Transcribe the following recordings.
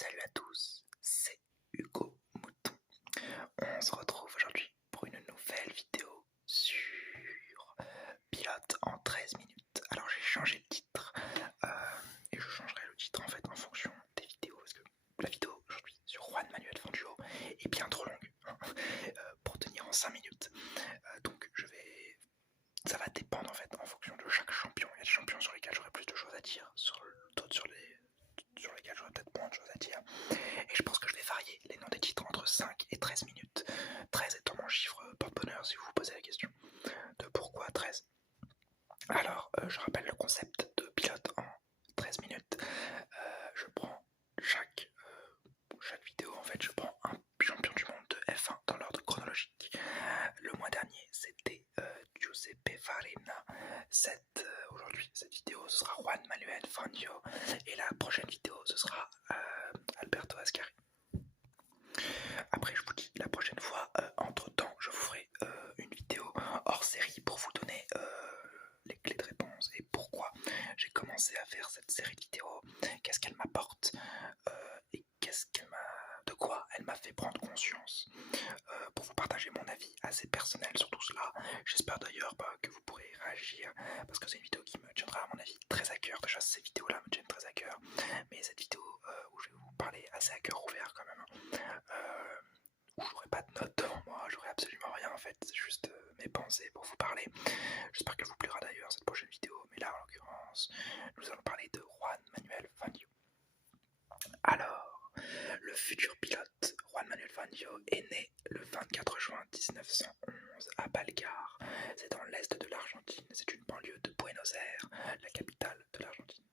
Salut à tous, c'est Hugo Mouton. On se retrouve aujourd'hui pour une nouvelle vidéo sur pilote en 13 minutes. Alors j'ai changé le titre et je changerai le titre en fait en fonction des vidéos parce que la vidéo aujourd'hui sur Juan Manuel Fangio est bien trop longue pour tenir en 5 minutes. Donc ça va dépendre en fait en fonction de chaque champion. Il y a des champions sur lesquels j'aurai plus de choses à dire, d'autres sur lesquels j'aurai peut-être moins de choses à dire. Et je pense que je vais varier les noms des titres entre 5 et 13 minutes. 13 étant mon chiffre porte-bonheur si vous vous posez la question de pourquoi 13. Alors, je rappelle le concept de pilote en 13 minutes. Je prends chaque vidéo, en fait, je prends un champion du monde de F1 dans l'ordre chronologique. Le mois dernier, c'était Giuseppe Farina. Aujourd'hui, cette vidéo, ce sera Juan Manuel Fangio. Et la prochaine vidéo, ce sera Alberto Ascari. Après, je vous dis la prochaine fois, entre temps, je vous ferai une vidéo hors série pour vous donner les clés de réponse et pourquoi j'ai commencé à faire cette série de vidéos, qu'est-ce qu'elle m'apporte et de quoi elle m'a fait prendre conscience, pour vous partager mon avis assez personnel sur tout cela. J'espère d'ailleurs que vous pourrez réagir parce que c'est une vidéo qui me tiendra à mon avis très à cœur. Déjà ces vidéos-là me tiennent très à cœur, mais cette vidéo où je vais vous parler assez à cœur ouvert quand même, où j'aurai pas de notes devant moi, j'aurai absolument rien en fait, c'est juste mes pensées pour vous parler. J'espère qu'elle vous plaira d'ailleurs cette prochaine vidéo, mais là en l'occurrence, nous allons parler de Juan Manuel Fangio. Alors, le futur pilote Juan Manuel Fangio est né le 24 juin 1911 à Balgar, c'est dans l'est de l'Argentine, c'est une banlieue de Buenos Aires, la capitale de l'Argentine.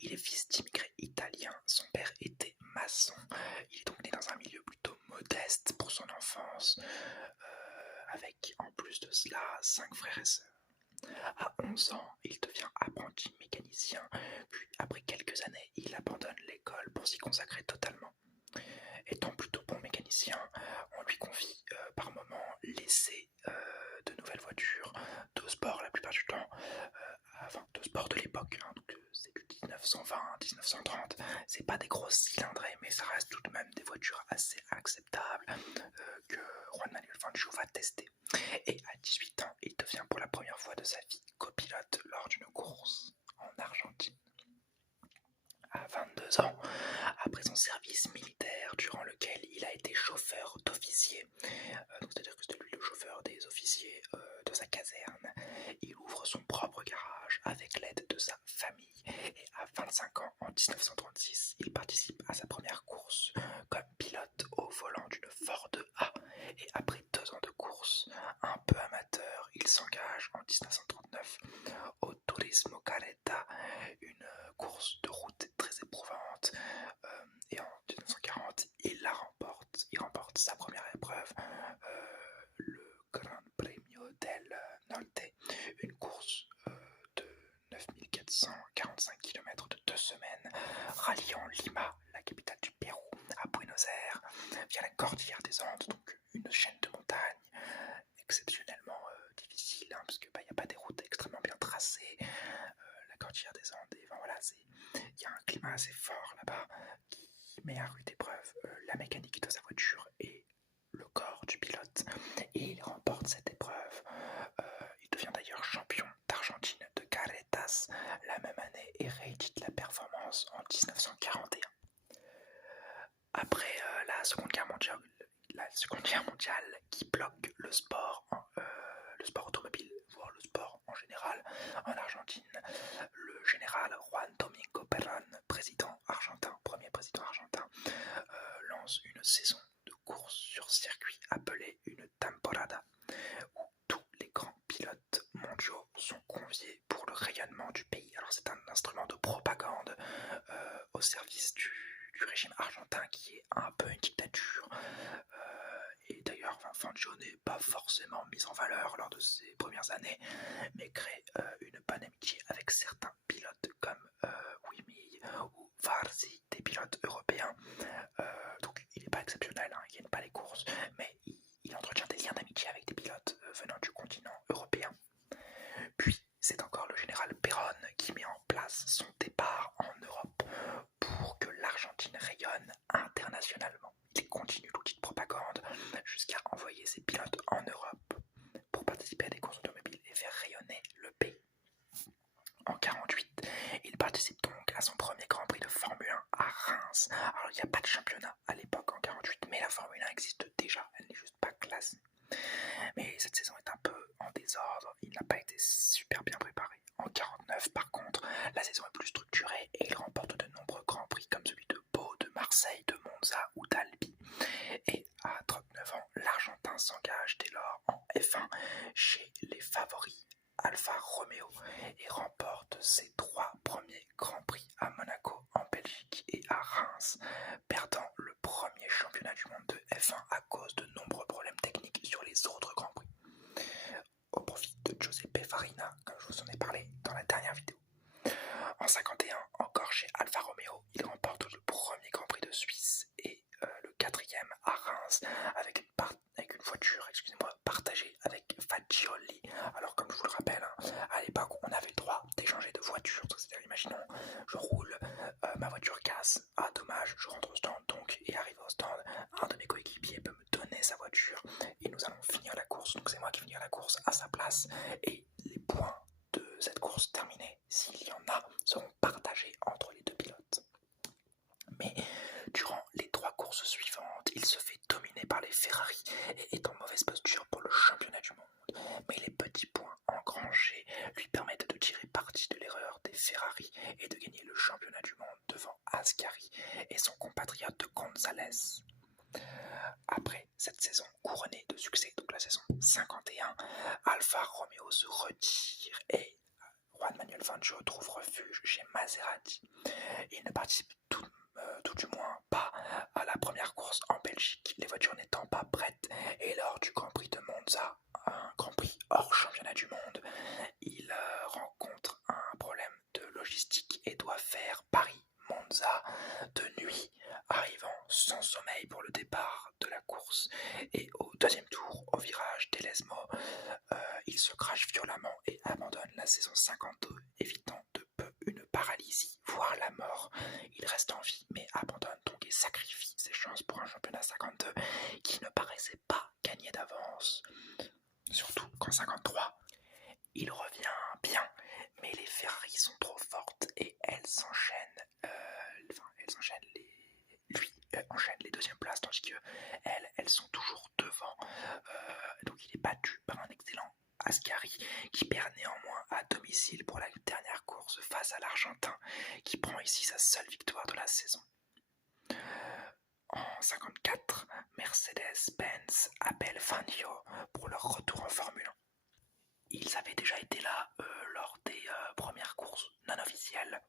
Il est fils d'immigrés italiens, son père était maçon, il est donc né dans un milieu plutôt modeste pour son enfance, avec en plus de cela 5 frères et sœurs. À 11 ans, il devient apprenti mécanicien, puis après quelques années, il abandonne l'école pour s'y consacrer totalement. Étant plutôt bon mécanicien, on lui confie par moments l'essai de nouvelles voitures, de sport la plupart du temps, de sport de l'époque, donc c'est du 1920-1930, c'est pas des grosses cylindrées, mais ça reste tout de même des voitures assez acceptables que Juan Manuel Fangio va tester. Et à 18 ans, il devient pour la première fois de sa vie copilote lors d'une course en Argentine. À 22 ans, après son service militaire durant lequel il a été chauffeur d'officier, c'est-à-dire que c'était lui le chauffeur des officiers de sa caserne, il ouvre son propre garage avec l'aide de sa famille et à 25 ans, en 1936, il participe à sa première course comme pilote au volant d'une Ford A et après 2 ans de course, un peu amateur, il s'engage en 1939 au Turismo Carreta, une course de route très éprouvante, et en 1940 il la remporte, il remporte sa première épreuve, le Gran Premio del Norte, une course de 9445 km de 2 semaines, ralliant Lima, la capitale du Pérou, à Buenos Aires, via la Cordillère des Andes, donc une chaîne de montagnes exceptionnellement difficile, parce qu'il n'y a pas des routes extrêmement bien tracées. La Cordillère des Andes, et voilà, il y a un climat assez fort là-bas qui met à rude épreuve la mécanique de sa voiture et le corps du pilote, et il remporte cette épreuve. Il devient d'ailleurs champion d'Argentine de Carretas la même année et réédite la performance en 1941. Après la Seconde Guerre mondiale qui bloque le sport automobile, voire le sport en général en Argentine, le général Juan Domingo Perón, premier président argentin, lance une saison de course sur circuit appelée une temporada, où tous les grands pilotes mondiaux sont conviés pour le rayonnement du pays. Alors c'est un instrument de propagande au service du régime argentin qui est un peu une dictature, et d'ailleurs Fangio n'est pas forcément mis en valeur lors de ses premières années, mais crée une bonne amitié avec certains pilotes comme Wimmy ou Varzi, des pilotes européens. Donc il n'est pas exceptionnel, il ne gagne pas les courses, mais il entretient des liens d'amitié avec des pilotes venant du continent européen. Puis c'est encore le général Perón qui met en place son départ en Europe pour que l'Argentine rayonne internationalement. Il continue l'outil de propagande jusqu'à envoyer ses pilotes en Europe pour participer à des courses automobiles et faire rayonner le pays. En 1948, il participe donc à son premier Grand Prix de Formule 1 à Reims. Alors il n'y a pas de championnat à l'époque en 1948, mais la Formule 1 existe déjà, elle n'est juste pas classée. Mais cette saison est un peu en désordre, il n'a pas été super bien préparé. En 1949, par contre, la saison est plus structurée et il remporte de nombreux grands prix comme celui de Pau, de Marseille, de Monza ou d'Albi. Et à 39 ans, l'Argentin s'engage dès lors en F1 chez les favoris Alfa Romeo et remporte ses 3 premiers grands prix à Monaco, en Belgique et à Reims, perdant le premier championnat du monde de F1 à cause de nombreux problèmes techniques sur les autres grands prix, au profit de Giuseppe Farina, comme je vous en ai parlé dans la dernière vidéo. En 1951, encore chez Alfa Romeo, il remporte le premier Grand Prix de Suisse et le 4e à Reims avec une voiture partagée avec Fagioli. Alors comme je vous le rappelle, à l'époque on avait le droit d'échanger de voiture, c'est-à-dire imaginons je roule, ma voiture casse, ah dommage, je rentre au stand donc et arrive au stand, un de mes coéquipiers peut me donner sa voiture et nous allons finir la course, donc c'est moi qui finis la course à sa place et les points de cette course terminée, s'il y en a, seront partagés entre les deux pilotes. Mais durant les 3 courses suivantes, il se fait dominer par les Ferrari et est en mauvaise posture pour le championnat du monde. Mais les petits points engrangés lui permettent de tirer parti de l'erreur des Ferrari et de gagner le championnat du monde devant Ascari et son compatriote Gonzalez. Après cette saison couronnée de succès, donc la saison 51, Alfa Romeo se retire et Juan Manuel Fangio trouve refuge chez Maserati. Il ne participe tout du moins pas à la première course en Belgique, les voitures n'étant pas prêtes, et lors du Grand Prix de Monza, un Grand Prix hors championnat du monde, il rencontre un problème de logistique et doit faire Paris-Monza de nuit, arrivant sans sommeil pour le départ de la course. Et au deuxième tour, au virage d'Elesmo, il se crache violemment et abandonne la saison 52, évitant de peu une paralysie, voire la mort. Il reste en vie, mais abandonne donc et sacrifie ses chances pour un championnat 52 qui ne paraissait pas gagné d'avance. Surtout qu'en 53, il revient bien, mais les Ferrari sont trop fortes et elles enchaînent les deuxièmes places, tandis que elles sont toujours devant. Donc il est battu par un excellent Ascari qui perd néanmoins à domicile pour la dernière course face à l'Argentin qui prend ici sa seule victoire de la saison. En 54, Mercedes-Benz appelle Fangio pour leur retour en Formule 1. Ils avaient déjà été là lors des premières courses non officielles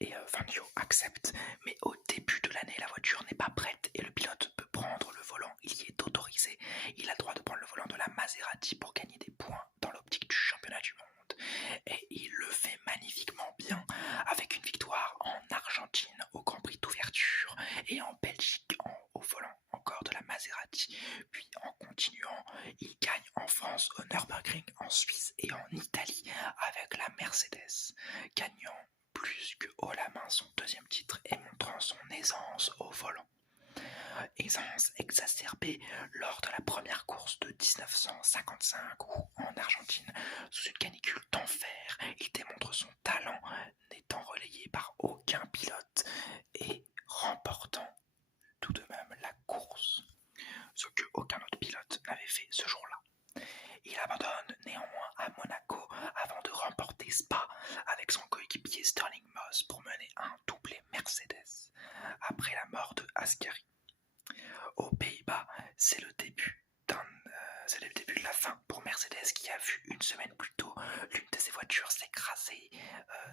et Fangio accepte, mais au début de l'année la voiture n'est pas prête et le pilote peut prendre le volant, il y est autorisé, il a le droit de prendre le volant de la Maserati pour gagner des points dans l'optique du championnat du monde et il le fait magnifiquement bien avec une victoire en Argentine au Grand Prix d'ouverture et en Belgique au volant encore de la Maserati, puis en continuant il gagne en France au Nürburgring, en Suisse et en Italie avec la Mercedes, gagnant plus que haut la main son deuxième titre et montrant son aisance au volant. Aisance exacerbée lors de la première course de 1955 où, en Argentine, sous une canicule d'enfer, il démontre son talent, n'étant relayé par aucun pilote et remportant tout de même la course, ce que aucun autre pilote n'avait fait ce jour-là. Il abandonne néanmoins à Monaco avant de remporter Spa avec son coéquipier Stirling Moss pour mener un doublé Mercedes après la mort de Ascari. Aux Pays-Bas, c'est le début de la fin pour Mercedes qui a vu une semaine plus tôt l'une de ses voitures s'écraser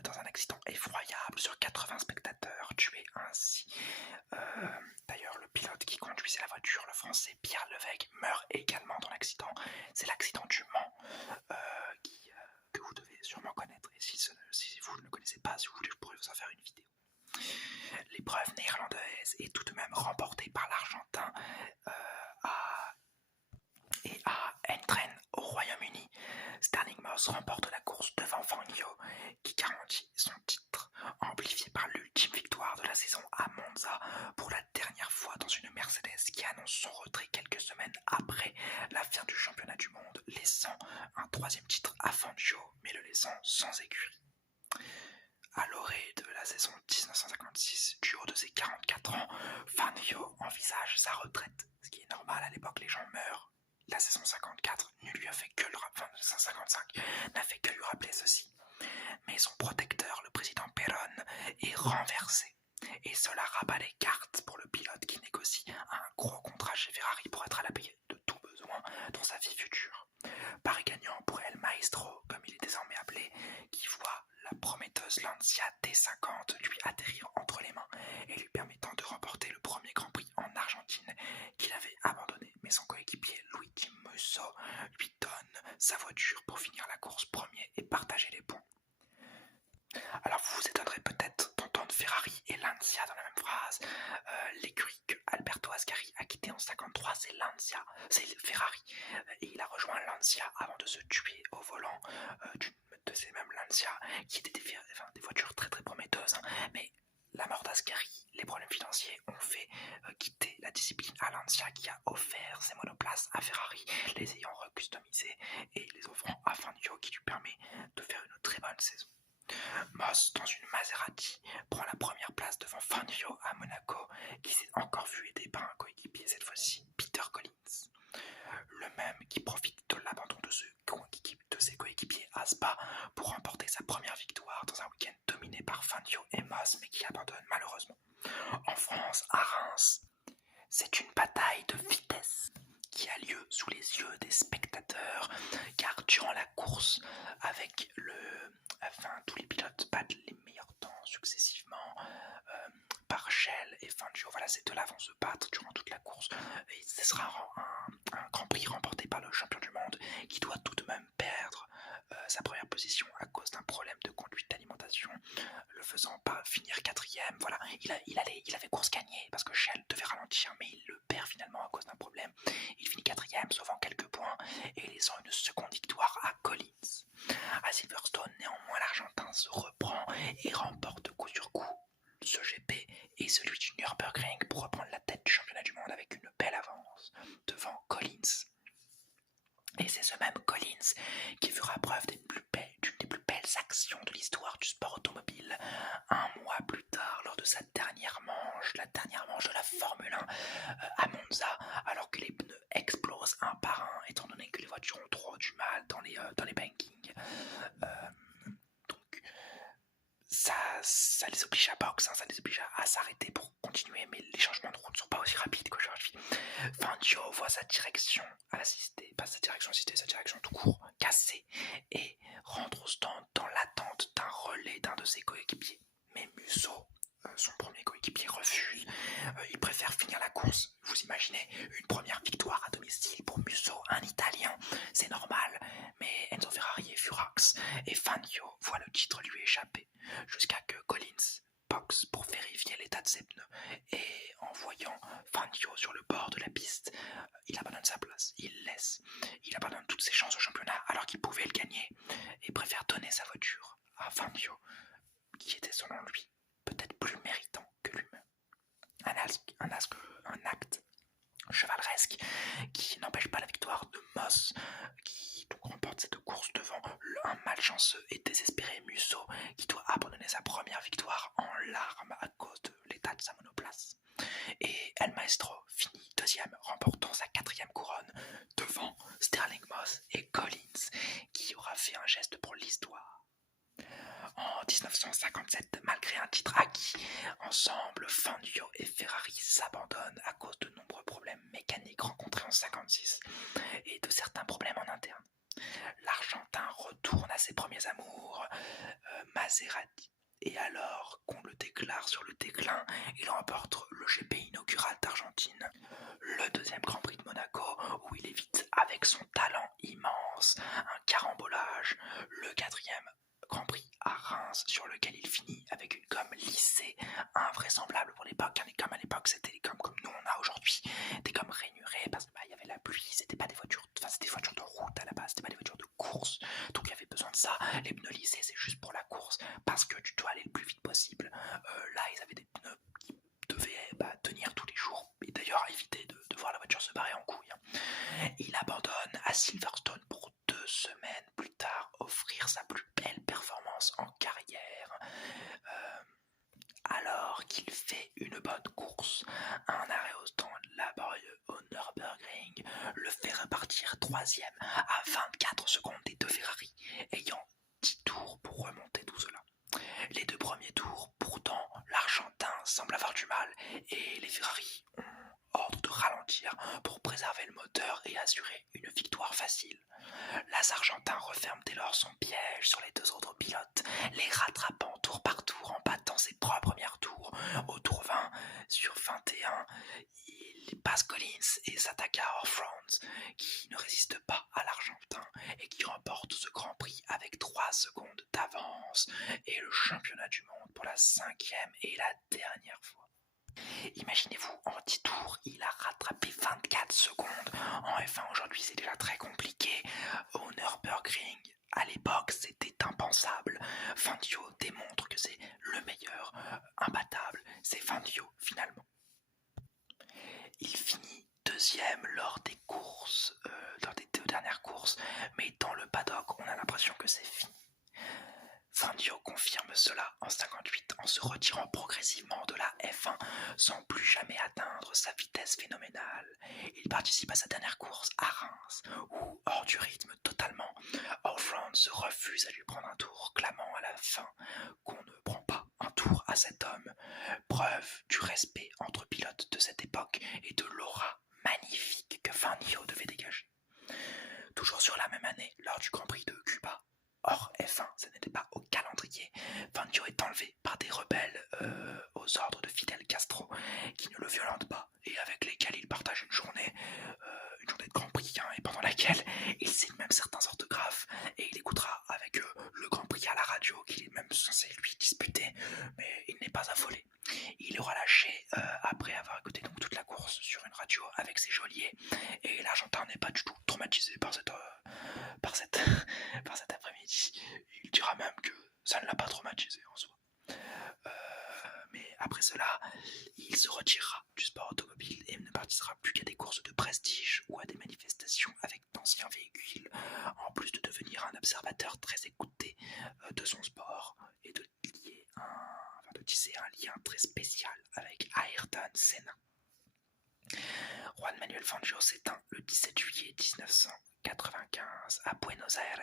dans un accident effroyable sur 80 spectateurs tués ainsi. D'ailleurs, le pilote qui conduisait la voiture, le français Pierre Levegh, meurt également dans l'accident. C'est l'accident du Mans que vous devez sûrement connaître. Et si vous ne le connaissez pas, si vous voulez, je pourrais vous en faire une vidéo. L'épreuve néerlandaise est tout de même remportée par l'Argentin à Entren au Royaume-Uni. Stirling Moss remporte la course devant Fangio qui garantit son titre, amplifié par l'ultime victoire de la saison à Monza pour la dernière une Mercedes qui annonce son retrait quelques semaines après la fin du championnat du monde, laissant un troisième titre à Fangio, mais le laissant sans écurie. À l'orée de la saison 1956, du haut de ses 44 ans, Fangio envisage sa retraite, ce qui est normal à l'époque, les gens meurent. La saison 54 ne lui a fait que le 55 n'a fait que lui rappeler ceci. Mais son protecteur, le président Perón, est renversé. Et cela rabat les cartes pour le pilote qui négocie un gros contrat chez Ferrari pour être à l'abri de tout besoin dans sa vie future. Pari gagnant pour El Maestro, comme il est désormais appelé, qui voit la prometteuse Lancia T50 lui atterrir entre les mains et lui permettant de remporter le premier Grand Prix en Argentine qu'il avait abandonné. Mais son coéquipier Luigi Musso lui donne sa voiture pour finir la course premier et partager les points. Alors vous vous étonnerez peut-être d'entendre Ferrari et Lancia dans la même phrase. L'écurie que Alberto Ascari a quitté en 53, c'est Lancia, c'est Ferrari. Et il a rejoint Lancia avant de se tuer au volant de ces mêmes Lancia, qui étaient des voitures très très prometteuses. Mais la mort d'Ascari, les problèmes financiers ont fait quitter la discipline à Lancia, qui a offert ses monoplaces à Ferrari, les ayant recustomisés et les offrant à Fangio, qui lui permet de faire une très bonne saison. Moss, dans une Maserati, prend la première place devant Fangio à Monaco, qui s'est encore vu aidé par un coéquipier, cette fois-ci Peter Collins. Le même qui profite de l'abandon de ses coéquipiers à Spa pour remporter sa première victoire dans un week-end dominé par Fangio et Moss, mais qui abandonne malheureusement. En France, à Reims, c'est une bataille de vitesse qui a lieu sous les yeux des spectateurs, car durant la course, tous les pilotes battent les meilleurs temps successivement. Barchel et Fangio, voilà, ces deux-là vont se battre durant toute la course, et ce sera un Grand Prix remporté par le champion du monde qui doit tout de même perdre sa première position à cause d'un problème de conduite d'alimentation, le faisant pas finir quatrième. Voilà, il avait course gagnée parce que Shell devait ralentir, mais il le perd finalement à cause d'un problème. Il finit quatrième, sauvant quelques points et laissant une seconde victoire à Collins. À Silverstone, néanmoins, l'Argentin se reprend et remporte coup sur coup ce GP et celui du Nürburgring pour reprendre la tête du championnat du monde avec une belle avance devant Collins. Et c'est ce même Collins qui fera preuve d'une des plus belles actions de l'histoire du sport automobile un mois plus tard lors de sa dernière manche, la dernière manche de la Formule 1 à Monza, alors que les pneus explosent un par un, étant donné que les voitures ont trop du mal dans les bankings. Donc ça les oblige à box, ça les oblige à s'arrêter pour continuer, mais les changements de route ne sont pas aussi rapides qu'aujourd'hui. Fangio voit sa direction assistée, pas sa direction assistée, sa direction tout court, cassée, et rentre au stand dans l'attente d'un relais d'un de ses coéquipiers. Mais Musso, son premier coéquipier, refuse. Il préfère finir la course. Vous imaginez une première victoire à domicile pour Musso, un Italien, c'est normal. Mais Enzo Ferrari est furax et Fangio voit le titre lui échapper jusqu'à que Collins boxe pour vérifier l'état de ses pneus, et en voyant Fangio sur le bord de la piste, il abandonne sa place, il abandonne toutes ses chances au championnat alors qu'il pouvait le gagner et préfère donner sa voiture à Fangio, qui était selon lui peut-être plus méritant que lui-même. Un acte chevaleresque qui n'empêche pas la victoire de Moss, qui donc remporte cette course devant un malchanceux et désespéré Musso qui doit abandonner sa première victoire en larmes à cause de l'état de sa monoplace. Et El Maestro finit deuxième, remportant sa quatrième couronne devant Sterling Moss et Collins, qui aura fait un geste pour l'histoire. En 1957, malgré un titre acquis, ensemble, Fangio et Ferrari s'abandonnent à cause de nombreux problèmes mécaniques rencontrés en 1956 et de certains problèmes en interne. L'Argentin retourne à ses premiers amours, Maserati. Et alors qu'on le déclare sur le déclin, il remporte le GP inaugural d'Argentine, le deuxième Grand Prix de Monaco, où il évite avec son talent immense un carambolage, le quatrième Grand Prix à Reims, sur lequel il finit avec une gomme lissée, invraisemblable pour l'époque. Les gommes à l'époque, c'était des gommes comme nous on a aujourd'hui, des gommes rainurées parce qu'il y avait la pluie, c'était pas des voitures, c'était des voitures de route à la base, c'était pas des voitures de course, donc il y avait besoin de ça. Les pneus lissés, c'est juste pour la course, parce que tu dois aller le plus vite possible. Là, ils avaient des pneus qui devaient tenir tous les jours, et d'ailleurs alors qu'il fait une bonne course. Un arrêt au stand laborieux au Nürburgring le fait repartir troisième à 24 secondes des deux Ferrari, ayant 10 tours pour remonter tout cela. Les deux premiers tours, pourtant, l'Argentin semble avoir du mal et les Ferrari ont ordre de ralentir pour préserver le moteur et assurer une victoire facile. L'As argentin referme dès lors son piège sur les deux autres pilotes, les rattrapant tour par tour en battant ses trois premiers tours. Au tour 20 sur 21, il passe Collins et s'attaque à Orfront, qui ne résiste pas à l'Argentin et qui remporte ce Grand Prix avec 3 secondes d'avance et le championnat du monde pour la 5e et la dernière fois. Imaginez-vous, en 10 tours, il a rattrapé 24 secondes. En F1 aujourd'hui, c'est déjà très compliqué. Au Nürburgring, à l'époque, c'était impensable. Fangio démontre que c'est le meilleur, imbattable. C'est Fangio, finalement. Il finit deuxième lors des courses, lors des deux dernières courses, mais dans le paddock, on a l'impression que c'est fini. Fangio confirme cela en 58 en se retirant progressivement de la F1 sans plus jamais atteindre sa vitesse phénoménale. Il participe à sa dernière course à Reims où, hors du rythme totalement, Orfront se refuse à lui prendre un tour, clamant à la fin qu'on ne prend pas un tour à cet homme. Preuve du respect entre pilotes de cette époque et de l'aura magnifique que Fangio devait dégager. Toujours sur la même année, lors du Grand Prix de Cuba, hors F1, ce n'était pas au calendrier, Fangio est enlevé par des rebelles aux ordres de Fidel Castro qui ne le violentent pas et avec lesquels il partage une journée de Grand Prix et pendant laquelle il signe même certains orthographes et il écoutera avec le Grand Prix à la radio qu'il est même censé lui disputer, mais il n'est pas affolé. Il est relâché après avoir écouté donc toute la course sur une radio avec ses geôliers et l'Argentin n'est pas du tout traumatisé par cet après-midi. Il dira même que ça ne l'a pas traumatisé en soi. Mais après cela, il se retirera du sport automobile et ne participera plus qu'à des courses de prestige ou à des manifestations avec d'anciens véhicules, en plus de devenir un observateur très écouté de son sport et de tisser un lien très spécial avec Ayrton Senna. Juan Manuel Fangio s'éteint le 17 juillet 1995 à Buenos Aires,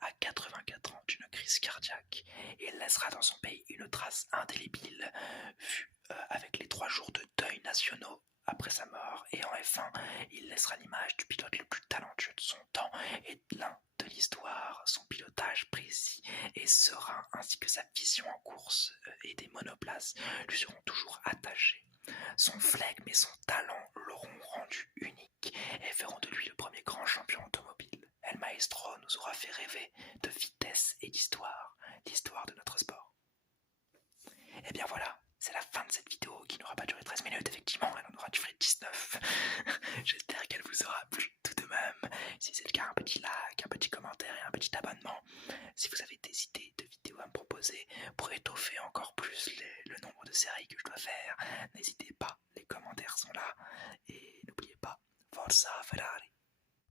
à 84 ans d'une crise cardiaque. Il laissera dans son pays une trace indélébile, vue avec les 3 jours de deuil nationaux après sa mort. Et en F1, il laissera l'image du pilote le plus talentueux de son temps et l'un de l'histoire. Son pilotage précis et serein, ainsi que sa vision en course et des monoplaces lui seront toujours attachés. Son flegme et son talent l'auront rendu unique et feront de lui le premier grand champion automobile. El Maestro nous aura fait rêver de vitesse et d'histoire, l'histoire de notre sport. Et bien voilà, c'est la fin de cette vidéo qui n'aura pas duré 13 minutes, effectivement, elle en aura duré 19. J'espère qu'elle vous aura plu tout de même. Si c'est le cas, un petit like, un petit commentaire et un petit abonnement. Si vous avez des idées de vidéos à me proposer pour étoffer encore plus le nombre de séries que je dois faire, n'hésitez pas, les commentaires sont là. Et n'oubliez pas, Forza Ferrari!